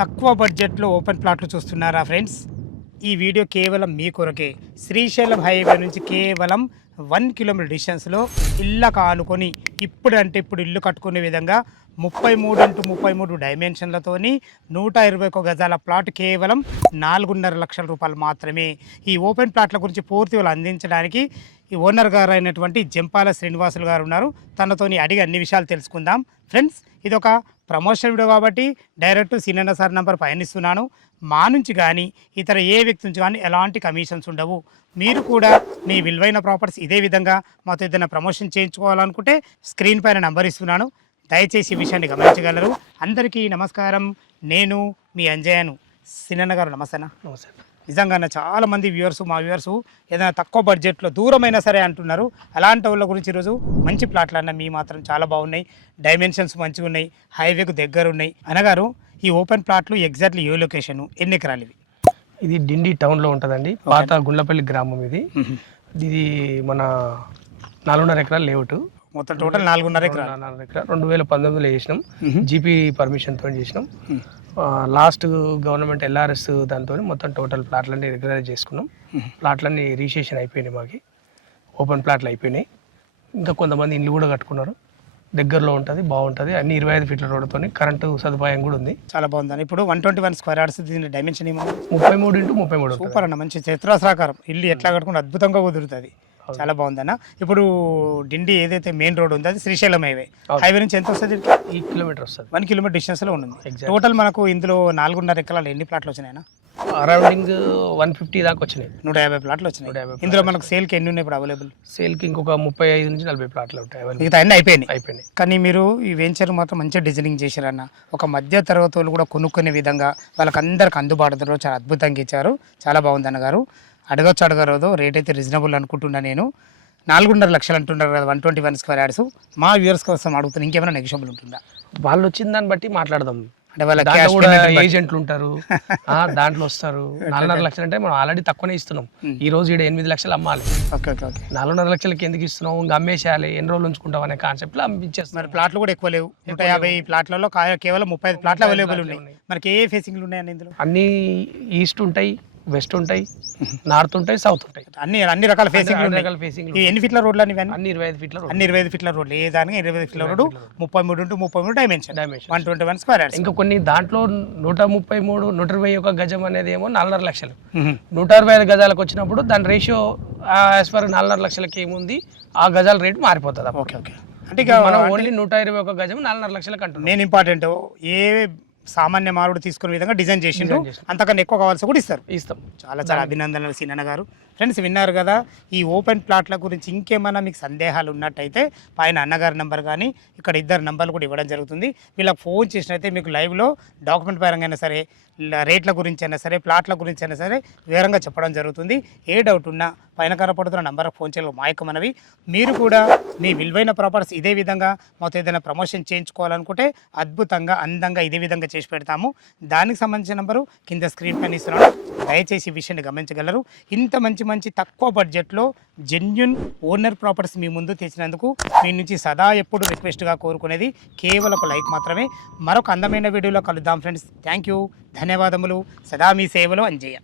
తక్కువ బడ్జెట్లో ఓపెన్ ప్లాట్లు చూస్తున్నారా ఫ్రెండ్స్? ఈ వీడియో కేవలం మీ కొరకే. శ్రీశైలం హైవే నుంచి కేవలం 1 కిలోమీటర్ డిస్టెన్స్లో ఇళ్ళకు ఆనుకొని ఇప్పుడు ఇల్లు కట్టుకునే విధంగా 33x33 డైమెన్షన్లతోని 121 గజాల ప్లాట్ కేవలం 4.5 లక్షల రూపాయలు మాత్రమే. ఈ ఓపెన్ ప్లాట్ల గురించి పూర్తి వాళ్ళు అందించడానికి ఈ ఓనర్ గారు అయినటువంటి జంపాల శ్రీనివాసులు గారు ఉన్నారు. తనతోని అడిగి అన్ని విషయాలు తెలుసుకుందాం. ఫ్రెండ్స్, ఇది ఒక ప్రమోషన్ వీడియో కాబట్టి డైరెక్ట్ సీనన్న సార్ నంబర్ పయనిస్తున్నాను. మా నుంచి కానీ ఇతర ఏ వ్యక్తి నుంచి కానీ ఎలాంటి కమిషన్స్ ఉండవు. మీరు కూడా మీ విలువైన ప్రాపర్టీస్ ఇదే విధంగా మాతో ఏదైనా ప్రమోషన్ చేయించుకోవాలనుకుంటే స్క్రీన్ పైన నంబర్ ఇస్తున్నాను. దయచేసి ఈ విషయాన్ని గమనించగలరు. అందరికీ నమస్కారం. నేను మీ అంజయ్యను. సీనన్న గారు నమస్తేనా? నమస్తే. నిజంగా చాలామంది మా వ్యూవర్స్ ఏదైనా తక్కువ బడ్జెట్లో దూరమైనా సరే అంటున్నారు. అలాంటి వాళ్ళ గురించి ఈరోజు మంచి ప్లాట్లు అన్న మీ మాత్రం చాలా బాగున్నాయి, డైమెన్షన్స్ మంచిగా ఉన్నాయి, హైవేకు దగ్గర ఉన్నాయి. అనగారు ఈ ఓపెన్ ప్లాట్లు ఎగ్జాక్ట్లీ ఏ లొకేషన్, ఎన్ని ఎకరాలు ఇవి? ఇది డిండి టౌన్లో ఉంటుందండి. పాత గుండ్లపల్లి గ్రామం ఇది. ఇది మన 4.5 ఎకరాలు లేఅవుట్. మొత్తం టోటల్ 4.5 ఎకరాలు. 4.5 ఎకరాలు 2019లో చేసినాం. జీపీ పర్మిషన్తో చేసినాం. లాస్ట్ గవర్నమెంట్ ఎల్ఆర్ఎస్ దాంతో మొత్తం టోటల్ ప్లాట్లన్నీ రెగ్యులరైజ్ చేసుకున్నాం. ప్లాట్లన్నీ రిజిస్ట్రేషన్ అయిపోయినాయి. మాకు ఓపెన్ ప్లాట్లు అయిపోయినాయి. ఇంకా కొంతమంది ఇల్లు కూడా కట్టుకున్నారు. దగ్గరలో ఉంటుంది, బాగుంటుంది. అన్ని 25 ఫీట్ల రోడ్డుతో కరెంటు సదుపాయం కూడా ఉంది. చాలా బాగుంది. ఇప్పుడు 121 స్క్వేర్ యార్డ్స్ దీని డైమెన్షన్ ఏమో 33x33. సూపర్ అన్న, మంచి చతురస్రాకారం ఇల్లు ఎట్లా కట్టుకుంటే అద్భుతంగా కుదురుతుంది. చాలా బాగుందన్న. ఇప్పుడు డిండి ఏదైతే మెయిన్ రోడ్ ఉందో అది శ్రీశైలం హైవే నుంచి ఎంత వస్తుంది? 1 కిలోమీటర్ వస్తుంది. 1 కిలోమీటర్ డిస్టెన్స్ లో ఉంది. టోటల్ మనకు ఇందులో 4.5 ఎకరాలు ఎన్ని ప్లాట్లు వచ్చినాయన్నా? అరౌండింగ్ 150 దాకా వచ్చినాయి. 150 ప్లాట్లు వచ్చినాయి. ఇందులో మనకు సేల్కి ఎన్ని ఉన్నాయి ఇప్పుడు అవైలబుల్? సేల్కి ఇంకొక 35 నుంచి 40 ప్లాట్లు ఉంటాయి. మిగతా అన్నీ అయిపోయినాయి. కానీ మీరు ఈ వెంచర్ మాత్రం మంచిగా డిజైనింగ్ చేశారన్న. ఒక మధ్య తరగతి వాళ్ళు కూడా కొనుక్కునే విధంగా వాళ్ళకి అందరికి అందుబాటులో చాలా అద్భుతంగా ఇచ్చారు. చాలా బాగుంది అన్నగారు. అడగరదు, రేట్ అయితే రీజనబుల్ అనుకుంటున్నా నేను. 4.5 లక్షలు అంటున్నారు కదా 121 స్క్వేర్ యార్డ్స్. మా వ్యూవర్స్ కోసం అడుగుతున్నా, ఇంకేమైనా నెగిషియబుల్ ఉంటుందా? వాళ్ళు వచ్చిన దాన్ని బట్టి మాట్లాడదాం. అంటే వాళ్ళ ఏజెంట్లు ఉంటారు, దాంట్లో వస్తారు. 4.5 లక్షలు అంటే మనం ఆల్రెడీ తక్కువనే ఇస్తున్నాం. ఈ రోజు 8 లక్షలు అమ్మాలి. 4.5 లక్షలకి ఎందుకు ఇస్తున్నాం? ఇంకా అమ్మేసేయాలి, ఎన్ని రోజులు ఉంచుకుంటాం అనే కాన్సెప్ట్ లో అమ్మించేస్తాం. మరి ప్లాట్లు కూడా ఎక్కువ లేవు. 150 ప్లాట్లలో కేవలం 35 ప్లాట్లు అవైలబుల్ ఉన్నాయి. మనకి ఏ ఫేసింగ్లు ఉన్నాయండి ఇందులో? అన్ని ఈస్ట్ ఉంటాయి, వెస్ట్ ఉంటాయి, నార్త్ ఉంటాయి, సౌత్ ఉంటాయి. అన్ని రకాల ఫేసింగ్. ఎన్ని ఫీట్ల రోడ్లు అని? అన్ని 25 ఫీట్ల రోడ్లు. అన్ని 25 ఫీట్ల రోడ్లు. ఏ దానికి 25 ఫీట్ల road, 33x33 dimension, 121 square yards. ఇంకా కొన్ని దాంట్లో 133, 121 గజం అనేది ఏమో 4.5 లక్షలు. 165 గజాలకు వచ్చినప్పుడు దాని రేషియో యాజ్ పర్ 4.5 లక్షలకి ఏముంది, ఆ గజాల రేటు మారిపోతుంది. ఓకే. అంటే మనం ఓన్లీ 121 గజం 4.5 లక్షలకు అంటున్నాం. నేను ఇంపార్టెంట్ ఏ సామాన్య మారుడు తీసుకునే విధంగా డిజైన్ చేసిండు. అంతకన్నా ఎక్కువ కావాల్సి కూడా ఇస్తాం. చాలా అభినందనలు సీనన్న గారు. ఫ్రెండ్స్, విన్నారు కదా ఈ ఓపెన్ ప్లాట్ల గురించి. ఇంకేమైనా మీకు సందేహాలు ఉన్నట్టయితే పైన అన్నగారి నెంబర్ కానీ ఇక్కడ 2 నెంబర్లు కూడా ఇవ్వడం జరుగుతుంది. వీళ్ళకి ఫోన్ చేసినైతే మీకు లైవ్లో డాక్యుమెంట్ పరంగా అయినా సరే, రేట్ల గురించి అయినా సరే, ప్లాట్ల గురించి అయినా సరే వివరంగా చెప్పడం జరుగుతుంది. ఏ డౌట్ ఉన్నా పైన కనపడుతున్న నంబర్కి ఫోన్ చేయాలి. మాయకమనవి. మీరు కూడా మీ విలువైన ప్రాపర్టీస్ ఇదే విధంగా మాతో ఏదైనా ప్రమోషన్ చేయించుకోవాలనుకుంటే అద్భుతంగా అందంగా ఇదే విధంగా చేసి పెడతాము. దానికి సంబంధించిన నెంబరు కింద స్క్రీన్ పైన ఇస్తున్నాను. దయచేసి ఈ విషయాన్ని గమనించగలరు. ఇంత మంచి తక్కువ బడ్జెట్లో జెన్యూన్ ఓనర్ ప్రాపర్టీస్ మీ ముందు తెచ్చినందుకు మీ నుంచి సదా ఎప్పుడు రిక్వెస్ట్గా కోరుకునేది కేవలం ఒక లైక్ మాత్రమే. మరొక అందమైన వీడియోలో కలుద్దాం ఫ్రెండ్స్. థ్యాంక్ యూ, ధన్యవాదములు. సదా మీ సేవలో అంజయ్య.